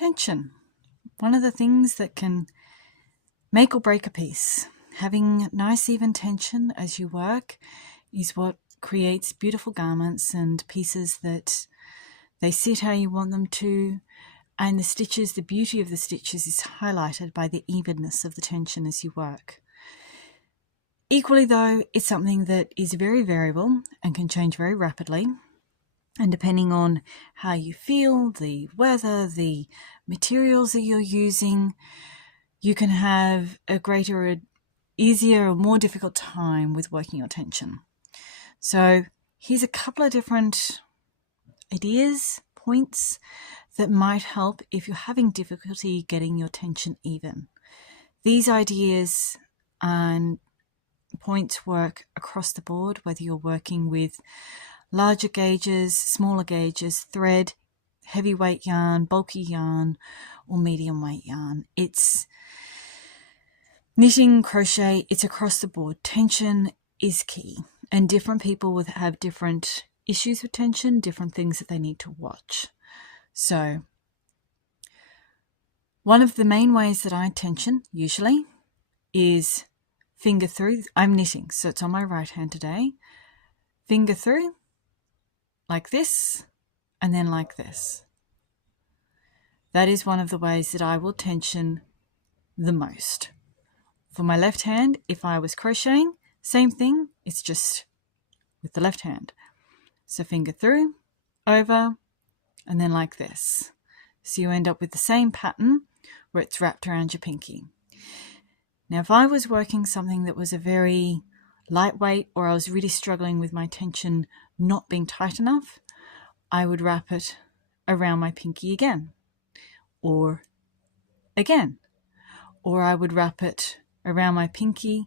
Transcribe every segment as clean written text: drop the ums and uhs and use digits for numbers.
Tension. One of the things that can make or break a piece. Having nice even tension as you work is what creates beautiful garments and pieces that they sit how you want them to, and the stitches, the beauty of the stitches is highlighted by the evenness of the tension as you work. Equally though, it's something that is very variable and can change very rapidly, and depending on how you feel, the weather, the materials that you're using, you can have a greater, easier or more difficult time with working your tension. So here's a couple of different ideas, points that might help if you're having difficulty getting your tension even. These ideas and points work across the board, whether you're working with larger gauges, smaller gauges, thread, heavyweight yarn, bulky yarn, or medium weight yarn. It's knitting, crochet, it's across the board. Tension is key, and different people will have different issues with tension, different things that they need to watch. So one of the main ways that I tension usually is finger through. I'm knitting, so it's on my right hand today. Finger through, like this, and then like this. That is one of the ways that I will tension the most. For my left hand, if I was crocheting, same thing, it's just with the left hand. So finger through, over, and then like this. So you end up with the same pattern where it's wrapped around your pinky. Now, if I was working something that was a very lightweight, or I was really struggling with my tension not being tight enough, I would wrap it around my pinky again, or again, or I would wrap it around my pinky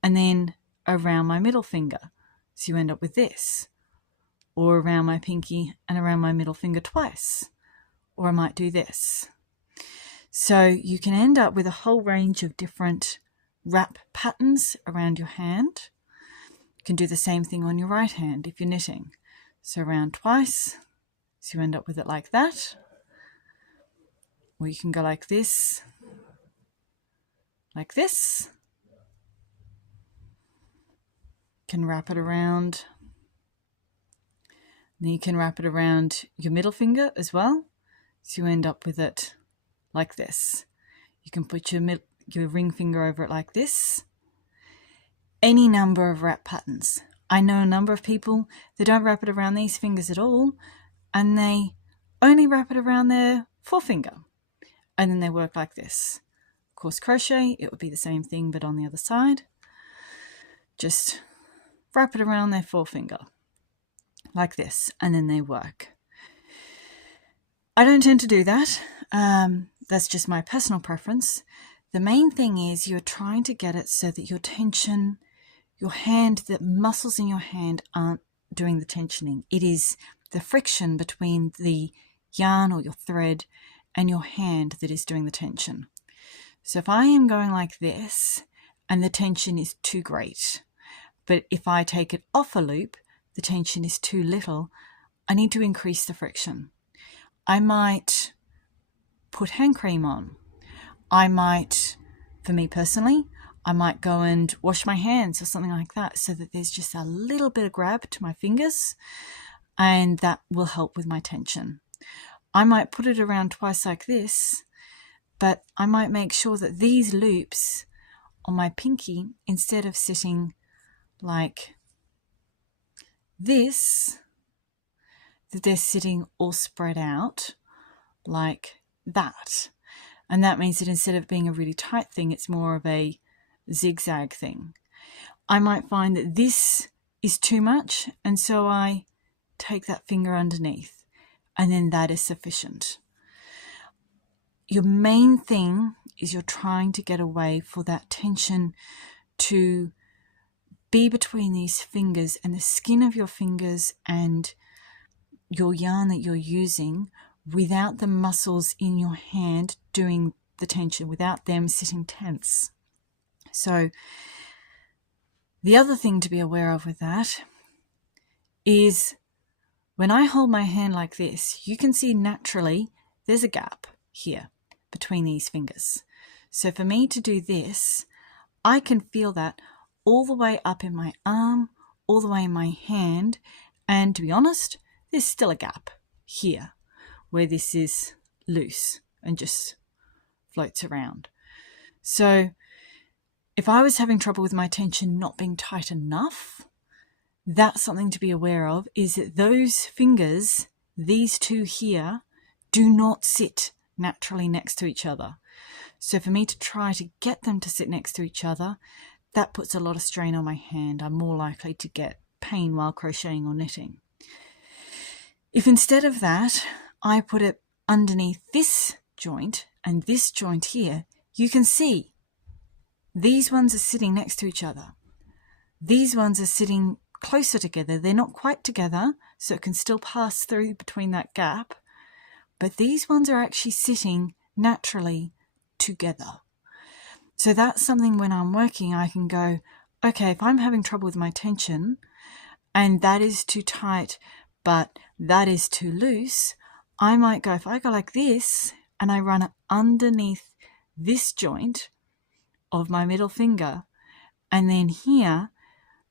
and then around my middle finger. So you end up with this, or around my pinky and around my middle finger twice, or I might do this. So you can end up with a whole range of different wrap patterns around your hand. You can do the same thing on your right hand if you're knitting. So around twice, so you end up with it like that. Or you can go like this, like this. You can wrap it around. Then you can wrap it around your middle finger as well. So you end up with it like this. You can put your ring finger over it like this. Any number of wrap patterns. I know a number of people that don't wrap it around these fingers at all, and they only wrap it around their forefinger, and then they work like this. Of course, crochet, it would be the same thing, but on the other side. Just wrap it around their forefinger like this, and then they work. I don't tend to do that. That's just my personal preference. The main thing is you're trying to get it so that your tension, your hand, the muscles in your hand aren't doing the tensioning. It is the friction between the yarn or your thread and your hand that is doing the tension. So if I am going like this and the tension is too great, but if I take it off a loop, the tension is too little, I need to increase the friction. I might put hand cream on. I might, for me personally, I might go and wash my hands or something like that so that there's just a little bit of grab to my fingers, and that will help with my tension. I might put it around twice like this, but I might make sure that these loops on my pinky, instead of sitting like this, that they're sitting all spread out like that. And that means that instead of being a really tight thing, it's more of a zigzag thing. I might find that this is too much, and so I take that finger underneath, and then that is sufficient. Your main thing is you're trying to get away for that tension to be between these fingers and the skin of your fingers and your yarn that you're using, without the muscles in your hand doing the tension, without them sitting tense. So the other thing to be aware of with that is when I hold my hand like this, you can see naturally there's a gap here between these fingers. So for me to do this, I can feel that all the way up in my arm, all the way in my hand, and to be honest, there's still a gap here where this is loose and just floats around. So if I was having trouble with my tension not being tight enough, that's something to be aware of, is that those fingers, these two here, do not sit naturally next to each other. So for me to try to get them to sit next to each other, that puts a lot of strain on my hand. I'm more likely to get pain while crocheting or knitting. If instead of that, I put it underneath this joint and this joint here, you can see these ones are sitting next to each other. These ones are sitting closer together. They're not quite together, so it can still pass through between that gap. But these ones are actually sitting naturally together. So that's something when I'm working, I can go, okay, if I'm having trouble with my tension and that is too tight, but that is too loose, I might go, if I go like this and I run it underneath this joint of my middle finger, and then here,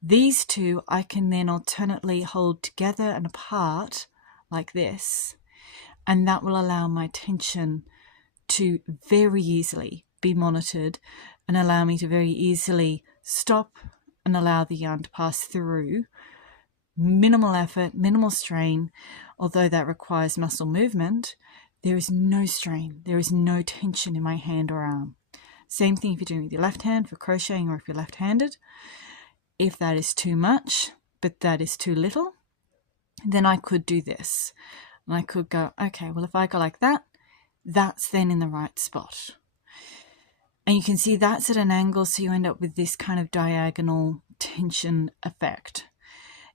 these two I can then alternately hold together and apart like this, and that will allow my tension to very easily be monitored and allow me to very easily stop and allow the yarn to pass through. Minimal effort, minimal strain. Although that requires muscle movement, there is no strain, there is no tension in my hand or arm. Same thing if you're doing with your left hand for crocheting or if you're left-handed. If that is too much, but that is too little, then I could do this. And I could go, okay, well, if I go like that, that's then in the right spot. And you can see that's at an angle, so you end up with this kind of diagonal tension effect.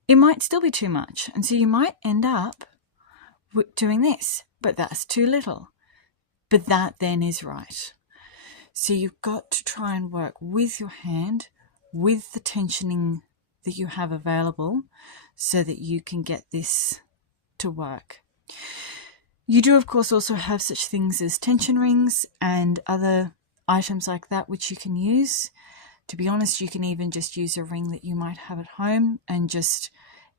It might still be too much, and so you might end up doing this, but that's too little. But that then is right. So you've got to try and work with your hand, with the tensioning that you have available, so that you can get this to work. You do, of course, also have such things as tension rings and other items like that which you can use. To be honest, you can even just use a ring that you might have at home and just,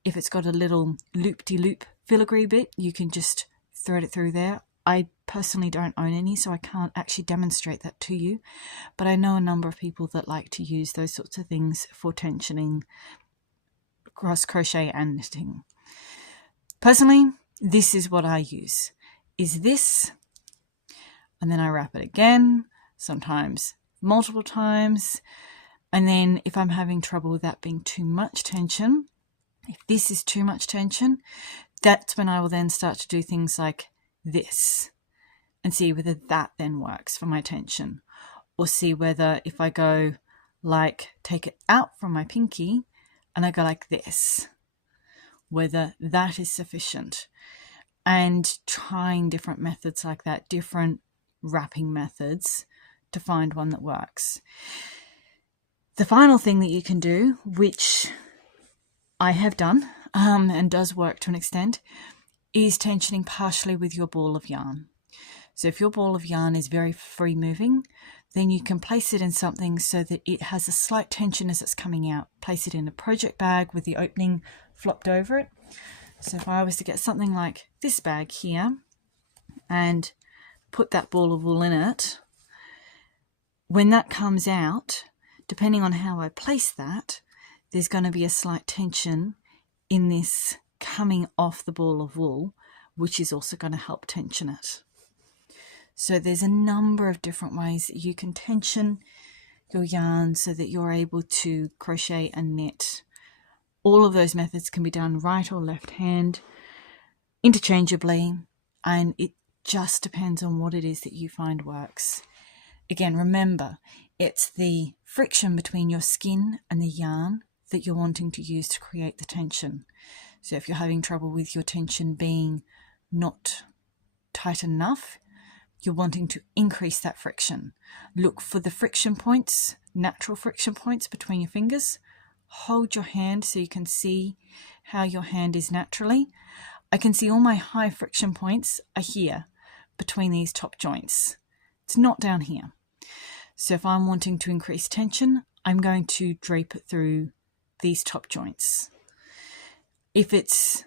if it's got a little loop-de-loop filigree bit, you can just thread it through there. I personally don't own any, so I can't actually demonstrate that to you, but I know a number of people that like to use those sorts of things for tensioning cross crochet and knitting. Personally, this is what I use, is this, and then I wrap it again, sometimes multiple times, and then if I'm having trouble with that being too much tension, if this is too much tension, that's when I will then start to do things like this and see whether that then works for my tension, or see whether if I go like take it out from my pinky and I go like this, whether that is sufficient, and trying different methods like that, different wrapping methods to find one that works. The final thing that you can do, which I have done and does work to an extent, is tensioning partially with your ball of yarn. So if your ball of yarn is very free moving, then you can place it in something so that it has a slight tension as it's coming out. Place it in a project bag with the opening flopped over it. So if I was to get something like this bag here and put that ball of wool in it, when that comes out, depending on how I place that, there's going to be a slight tension in this coming off the ball of wool, which is also going to help tension it. So there's a number of different ways that you can tension your yarn so that you're able to crochet and knit. All of those methods can be done right or left hand, interchangeably, and it just depends on what it is that you find works. Again, remember, it's the friction between your skin and the yarn that you're wanting to use to create the tension. So if you're having trouble with your tension being not tight enough, you're wanting to increase that friction. Look for the friction points, natural friction points between your fingers. Hold your hand so you can see how your hand is naturally. I can see all my high friction points are here, between these top joints. It's not down here. So if I'm wanting to increase tension, I'm going to drape it through these top joints. If it's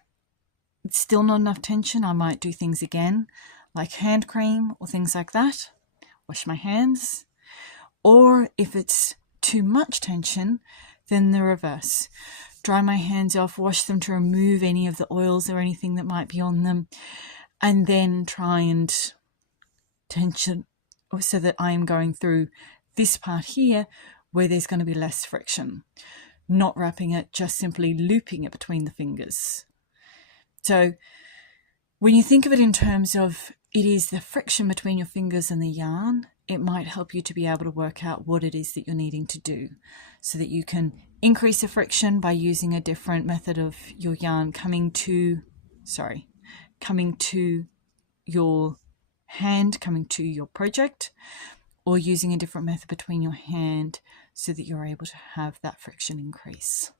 still not enough tension, I might do things again, like hand cream or things like that. Wash my hands. Or if it's too much tension, then the reverse. Dry my hands off, wash them to remove any of the oils or anything that might be on them, and then try and tension so that I am going through this part here where there's going to be less friction. Not wrapping it, just simply looping it between the fingers. So when you think of it in terms of it is the friction between your fingers and the yarn, it might help you to be able to work out what it is that you're needing to do so that you can increase the friction by using a different method of your yarn coming to your hand, coming to your project, or using a different method between your hand so that you're able to have that friction increase.